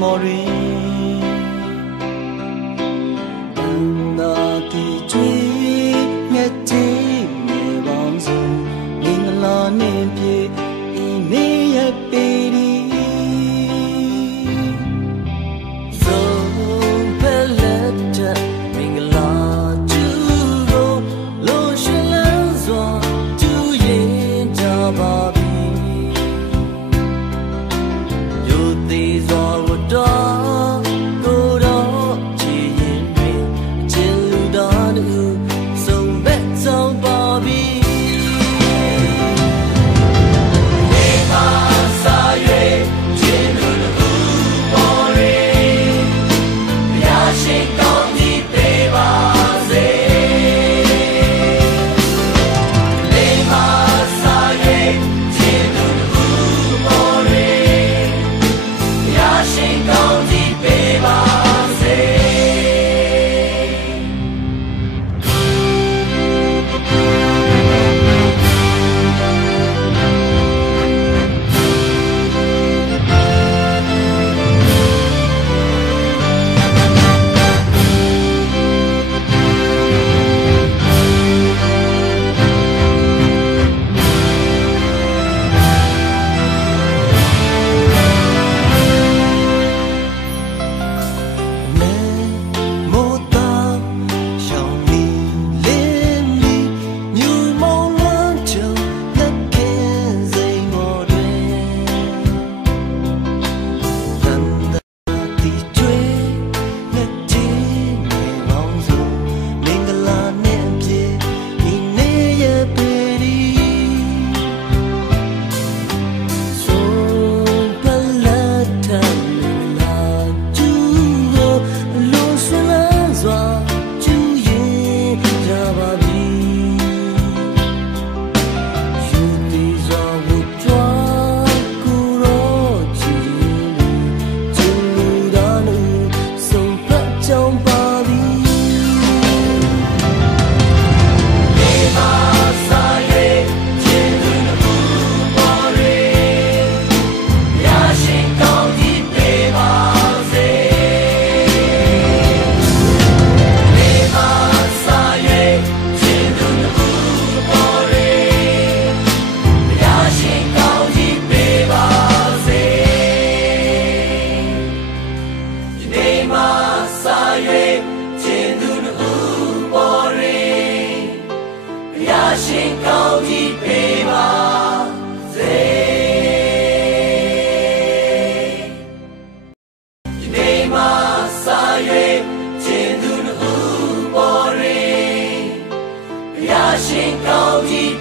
မော်ရင်တန်တာတီကျွေးမြတ်ချင်းမြေပေါင်းစုံမင်္ဂလာနဲ့ပြေဤနေ့ရဲ့ပေရီဇုံဖက်လက်တဲ့မင်္ဂလာကျူကိုလို့ရှင်လန်းစွာကျူရင်ကြပါပြီယုသေးစွာဝတော်ကိုတော့ချီရင်တွင်ကျင်လူတော်သူစုံဘက်ဆောင်ပါပြီနေပါစာ၍ကျင်လူတို့ပေါ်ရင်ရရှိကောင်းကြီးပေးပါစေနေပါစာ၍ကျင်လူတို့ပေါ်ရင်ရရှိကောင်းကြီးပေးပါစေရှင်ကောင်းကြီးပေးပါစေဒီနေ့မှာစာ၍ကျင်သူတို့ပေါ်ရင်ဘုရားရှင်ကောင်းကြီး